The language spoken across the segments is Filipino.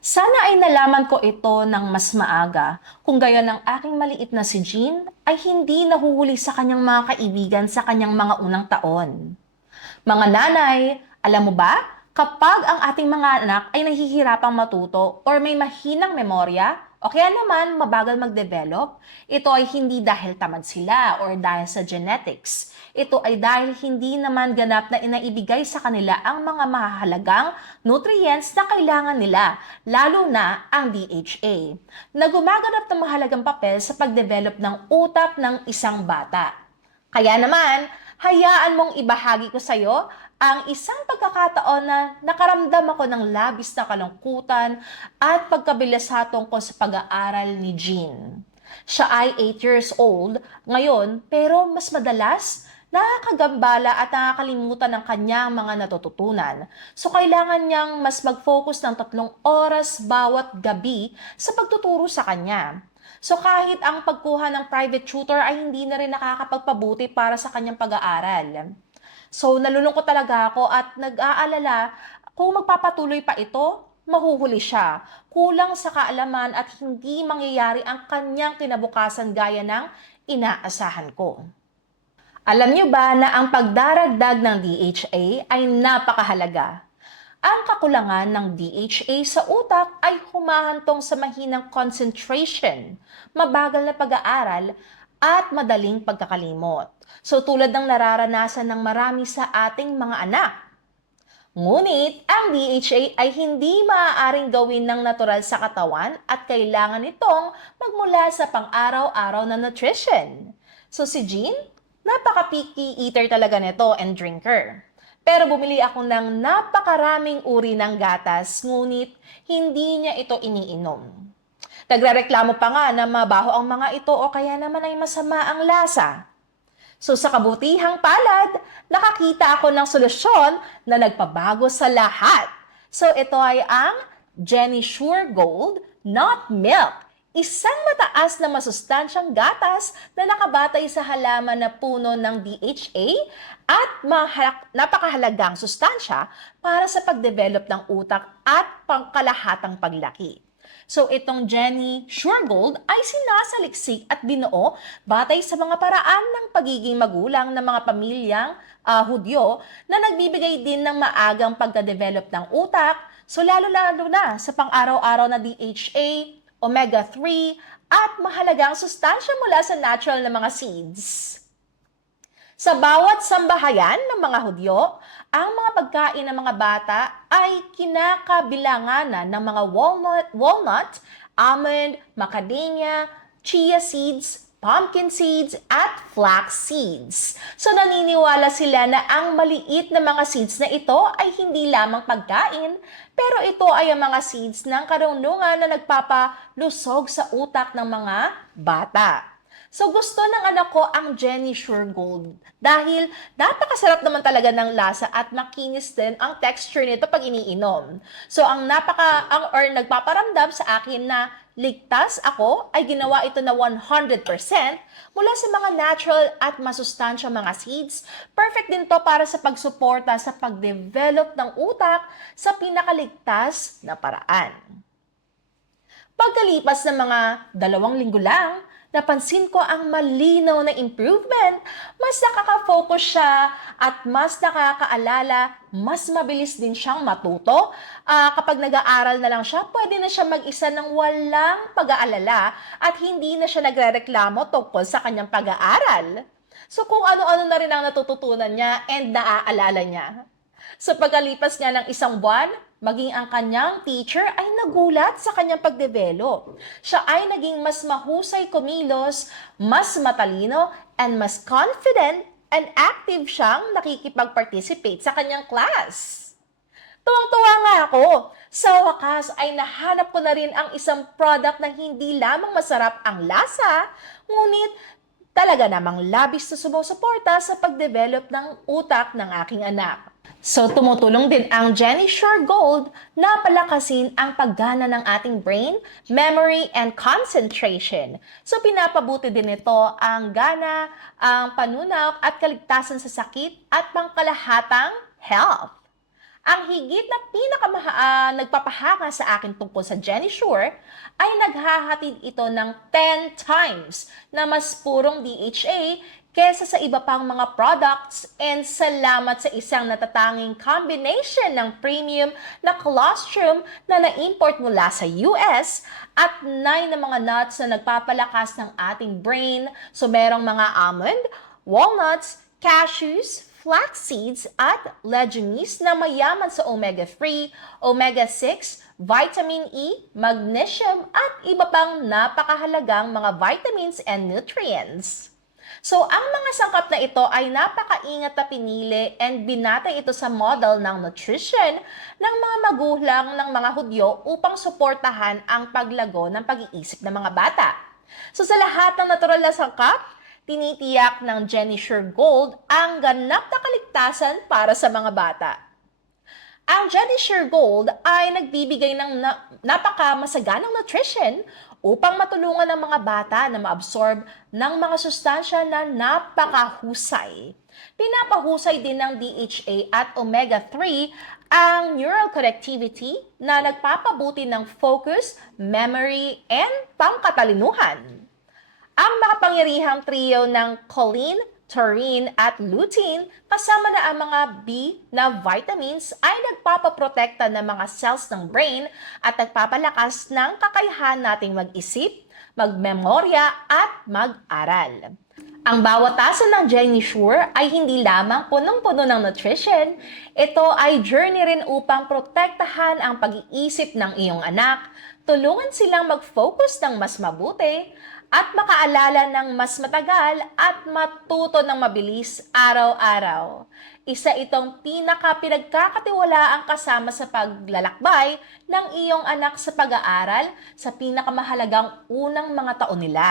Sana ay nalaman ko ito ng mas maaga kung gayon ang aking maliit na si Jean ay hindi nahuhuli sa kanyang mga kaibigan sa kanyang mga unang taon. Mga nanay, alam mo ba, kapag ang ating mga anak ay nahihirapang matuto or may mahinang memorya, o kaya naman mabagal mag-develop, ito ay hindi dahil tamad sila or dahil sa genetics. Ito ay dahil hindi naman ganap na inaibigay sa kanila ang mga mahalagang nutrients na kailangan nila, lalo na ang DHA, na gumaganap ng mahalagang papel sa pagdevelop ng utak ng isang bata. Kaya naman, hayaan mong ibahagi ko sa iyo ang isang pagkakataon na nakaramdam ako ng labis na kalungkutan at pagkabilas tungkol sa pag-aaral ni Jean. Siya ay 8 years old ngayon, pero mas madalas nakakagambala at nakakalimutan ng kanyang mga natututunan. So kailangan niyang mas mag-focus ng 3 oras bawat gabi sa pagtuturo sa kanya. So kahit ang pagkuha ng private tutor ay hindi na rin nakakapagpabuti para sa kanyang pag-aaral. So nalulungkot talaga ako at nag-aalala kung magpapatuloy pa ito, mahuhuli siya. Kulang sa kaalaman at hindi mangyayari ang kanyang kinabukasan gaya ng inaasahan ko. Alam niyo ba na ang pagdaragdag ng DHA ay napakahalaga? Ang kakulangan ng DHA sa utak ay humahantong sa mahinang concentration, mabagal na pag-aaral, at madaling pagkakalimot. So tulad ng nararanasan ng marami sa ating mga anak. Ngunit ang DHA ay hindi maaaring gawin ng natural sa katawan at kailangan itong magmula sa pang-araw-araw na nutrition. So si Jean, napaka-picky eater talaga nito and drinker. Pero bumili ako ng napakaraming uri ng gatas, ngunit hindi niya ito iniinom. Nagrereklamo pa nga na mabaho ang mga ito o kaya naman ay masama ang lasa. So sa kabutihang palad, nakakita ako ng solusyon na nagpabago sa lahat. So ito ay ang Jenny Sure Gold Not Milk. Isang mataas na masustansyang gatas na nakabatay sa halaman na puno ng DHA at napakahalagang sustansya para sa pagdevelop ng utak at pangkalahatang paglaki. So itong Jenny Sure Gold ay sinasaliksik at binuo batay sa mga paraan ng pagiging magulang ng mga pamilyang Hudyo na nagbibigay din ng maagang pagka-develop ng utak, so lalo-lalo na sa pang-araw-araw na DHA, omega-3, at mahalagang sustansya mula sa natural na mga seeds. Sa bawat sambahayan ng mga Hudyo, ang mga pagkain ng mga bata ay kinakabilanganan ng mga walnut, almond, macadamia, chia seeds, pumpkin seeds, at flax seeds. So naniniwala sila na ang maliit na mga seeds na ito ay hindi lamang pagkain, pero ito ay ang mga seeds ng karunungan na nagpapalusog sa utak ng mga bata. So gusto ng anak ko ang Jenny Sure Gold dahil napakasarap naman talaga ng lasa at makinis din ang texture nito pag iniinom. So ang nagpaparamdam sa akin na ligtas ako ay ginawa ito na 100% mula sa mga natural at masustansyang mga seeds. Perfect din to para sa pagsuporta sa pagdevelop ng utak sa pinakaligtas na paraan. Pagkalipas ng mga 2 linggo lang, napansin ko ang malinaw na improvement. Mas nakaka-focus siya at mas nakakaalala, mas mabilis din siyang matuto. Kapag nag-aaral na lang siya, pwede na siya mag-isa ng walang pag-aalala at hindi na siya nagre-reklamo tungkol sa kanyang pag-aaral. So kung ano-ano na rin ang natututunan niya and naaalala niya. Sa pagkalipas niya ng 1 buwan, maging ang kanyang teacher ay nagulat sa kanyang pagdevelop. Siya ay naging mas mahusay kumilos, mas matalino, and mas confident and active siyang nakikipag-participate sa kanyang class. Tuwang-tuwa nga ako. Sa wakas ay nahanap ko na rin ang isang product na hindi lamang masarap ang lasa, ngunit talaga namang labis na sumusuporta sa pagdevelop ng utak ng aking anak. So tumutulong din ang Jenny Sure Gold na palakasin ang paggana ng ating brain, memory, and concentration. So pinapabuti din ito ang gana, ang panunaw at kaligtasan sa sakit at pangkalahatang health. Ang higit na nagpapahanga sa akin tungkol sa GenySure ay naghahatid ito ng 10 times na mas purong DHA kesa sa iba pang mga products, and salamat sa isang natatanging combination ng premium na colostrum na na-import mula sa US at 9 na mga nuts na nagpapalakas ng ating brain. So merong mga almond, walnuts, cashews, flax seeds at legumes na mayaman sa omega-3, omega-6, vitamin E, magnesium at iba pang napakahalagang mga vitamins and nutrients. So, ang mga sangkap na ito ay napakaingat na pinili and binatay ito sa model ng nutrition ng mga magulang ng mga Hudyo upang suportahan ang paglago ng pag-iisip ng mga bata. So, sa lahat ng natural na sangkap, tinitiyak ng GenySure Gold ang ganap na kaligtasan para sa mga bata. Ang GenySure Gold ay nagbibigay ng napakamasaganang nutrition upang matulungan ng mga bata na maabsorb ng mga sustansya na napakahusay. Pinapahusay din ng DHA at omega-3 ang neural connectivity na nagpapabuti ng focus, memory, and pangkatalinuhan. Ang makapangyarihang trio ng choline, taurine, at lutein kasama na ang mga B na vitamins ay nagpapaprotekta ng mga cells ng brain at nagpapalakas ng kakayahan nating mag-isip, magmemorya, at mag-aral. Ang bawat tasa ng GenySure ay hindi lamang punong-puno ng nutrition, ito ay journey rin upang protektahan ang pag-iisip ng iyong anak, tulungan silang mag-focus ng mas mabuti, at makaalala ng mas matagal at matuto ng mabilis araw-araw. Isa itong pinaka-pinagkakatiwalaang kasama sa paglalakbay ng iyong anak sa pag-aaral sa pinakamahalagang unang mga taon nila.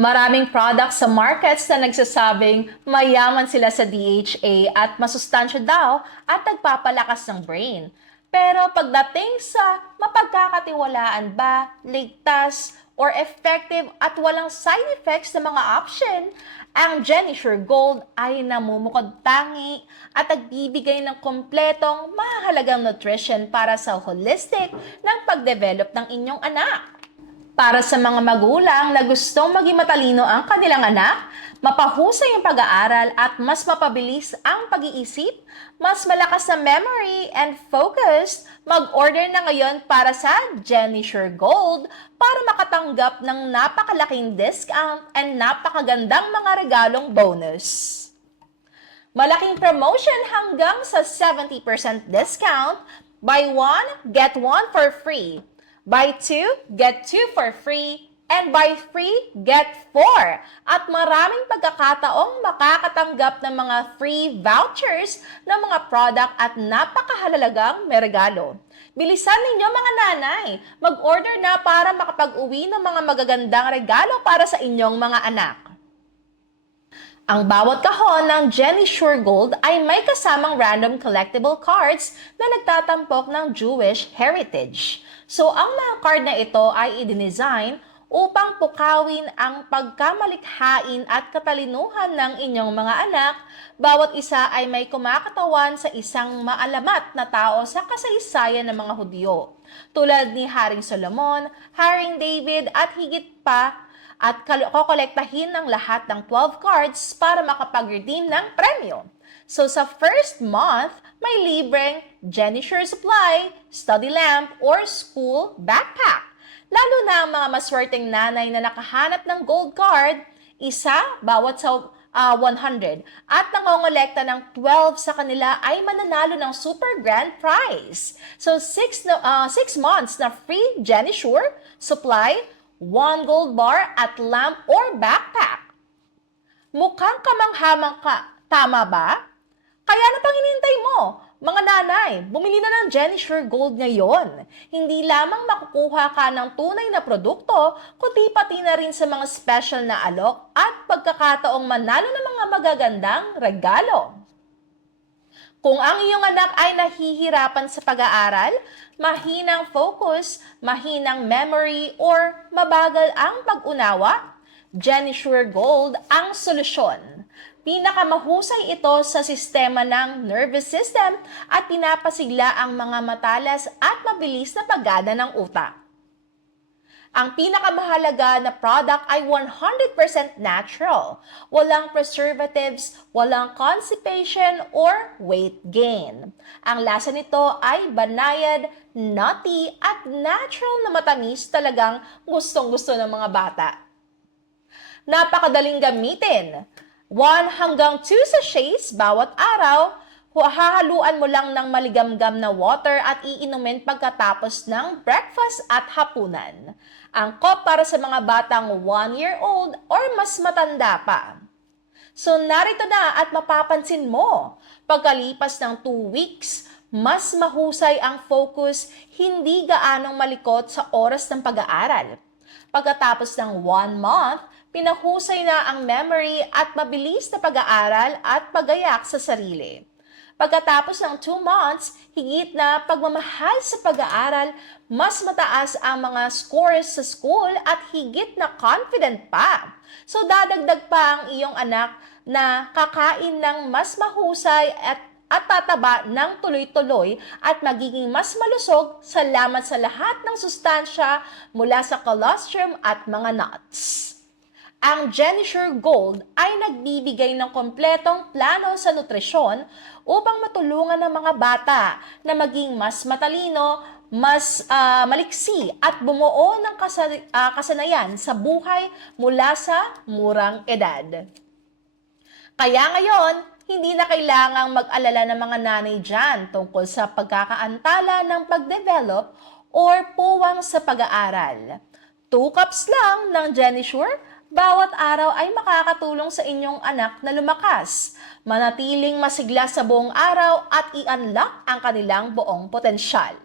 Maraming products sa markets na nagsasabing mayaman sila sa DHA at masustansya daw at nagpapalakas ng brain. Pero pagdating sa mapagkakatiwalaan ba, ligtas, or effective at walang side effects na mga option, ang GenySure Gold ay namumukod tangi at nagbibigay ng kompletong mahalagang nutrition para sa holistic ng pagdevelop ng inyong anak. Para sa mga magulang na gustong maging matalino ang kanilang anak, mapahusay ang pag-aaral at mas mapabilis ang pag-iisip, mas malakas na memory and focus, mag-order na ngayon para sa GenySure Gold para makatanggap ng napakalaking discount and napakagandang mga regalong bonus. Malaking promotion hanggang sa 70% discount, buy one, get one for free. Buy 2, get 2 for free, and buy 3, get 4. At maraming pagkakataong makakatanggap ng mga free vouchers ng mga product at napakahalagang may regalo. Bilisan ninyo mga nanay, mag-order na para makapag-uwi ng mga magagandang regalo para sa inyong mga anak. Ang bawat kahon ng GenySure Gold ay may kasamang random collectible cards na nagtatampok ng Jewish heritage. So, ang mga card na ito ay i-design upang pukawin ang pagkamalikhain at katalinuhan ng inyong mga anak. Bawat isa ay may kumakatawan sa isang maalamat na tao sa kasaysayan ng mga Hudyo, tulad ni Haring Solomon, Haring David at higit pa, at kokolektahin ng lahat ng 12 cards para makapag-redeem ng premyo. So sa first month, may libreng GenySure supply, study lamp, or school backpack. Lalo na ang mga maswerteng nanay na nakahanap ng gold card, isa bawat sa 100, at nangongolekta ng 12 sa kanila ay mananalo ng super grand prize. So 6 months na free GenySure supply, 1 gold bar at lamp or backpack. Mukhang kamanghamang ka, tama ba? Kaya na pang hinihintay mo? Mga nanay, bumili na ng GenySure Gold ngayon. Hindi lamang makukuha ka ng tunay na produkto, kundi pati na rin sa mga special na alok at pagkakataong manalo ng mga magagandang regalo. Kung ang iyong anak ay nahihirapan sa pag-aaral, mahinang focus, mahinang memory, or mabagal ang pag-unawa, GenySure Gold ang solusyon. Pinakamahusay ito sa sistema ng nervous system at pinapasigla ang mga matalas at mabilis na paggana ng utak. Ang pinakamahalaga na product ay 100% natural. Walang preservatives, walang constipation or weight gain. Ang lasa nito ay banayad, nutty at natural na matamis, talagang gustong-gusto ng mga bata. Napakadaling gamitin. 1 hanggang 2 sachets bawat araw. Hahaluan mo lang ng maligamgam na water at iinumin pagkatapos ng breakfast at hapunan. Angkop para sa mga batang 1-year-old or mas matanda pa. So narito na at mapapansin mo, pagkalipas ng 2 weeks, mas mahusay ang focus, hindi gaanong malikot sa oras ng pag-aaral. Pagkatapos ng 1 month, pinahusay na ang memory at mabilis na pag-aaral at pagayak sa sarili. Pagkatapos ng 2 months, higit na pagmamahal sa pag-aaral, mas mataas ang mga scores sa school at higit na confident pa. So dadagdag pa ang iyong anak na kakain ng mas mahusay at tataba ng tuloy-tuloy at magiging mas malusog salamat sa lahat ng sustansya mula sa colostrum at mga nuts. Ang GeniSure Gold ay nagbibigay ng kompletong plano sa nutrisyon upang matulungan ng mga bata na maging mas matalino, mas maliksi at bumuo ng kasanayan sa buhay mula sa murang edad. Kaya ngayon, hindi na kailangang mag-alala ng mga nanay dyan tungkol sa pagkakaantala ng pag-develop or puwang sa pag-aaral. 2 cups lang ng GeniSure bawat araw ay makakatulong sa inyong anak na lumakas, manatiling masigla sa buong araw at i-unlock ang kanilang buong potensyal.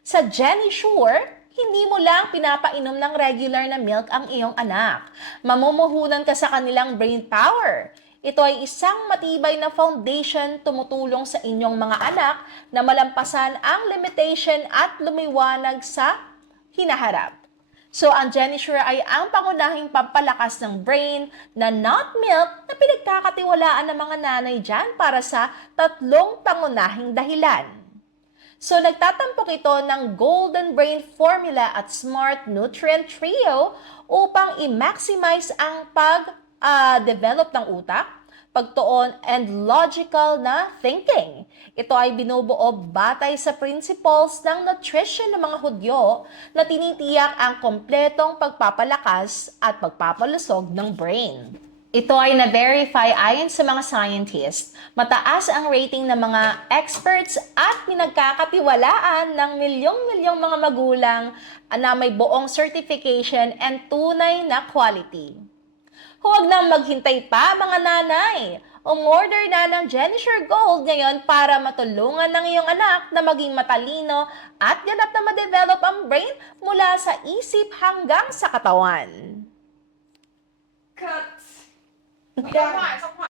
Sa GeniSure, hindi mo lang pinapainom ng regular na milk ang iyong anak. Mamumuhunan ka sa kanilang brain power. Ito ay isang matibay na foundation tumutulong sa inyong mga anak na malampasan ang limitation at lumiwanag sa hinaharap. So, ang GeniSure ay ang pangunahing pampalakas ng brain na not milk na pinagkakatiwalaan ng mga nanay dyan para sa 3 pangunahing dahilan. So, nagtatampok ito ng Golden Brain Formula at Smart Nutrient Trio upang i-maximize ang pag-develop ng utak, pagtuon, and logical na thinking. Ito ay binubuo batay sa principles ng nutrition ng mga Hudyo na tinitiyak ang kompletong pagpapalakas at pagpapalusog ng brain. Ito ay na-verify ayon sa mga scientists. Mataas ang rating ng mga experts at pinagkakatiwalaan ng milyong-milyong mga magulang na may buong certification and tunay na quality. Huwag nang maghintay pa mga nanay. Umorder na ng GeniSure Gold ngayon para matulungan ng iyong anak na maging matalino at ganap na ma-develop ang brain mula sa isip hanggang sa katawan. Cut!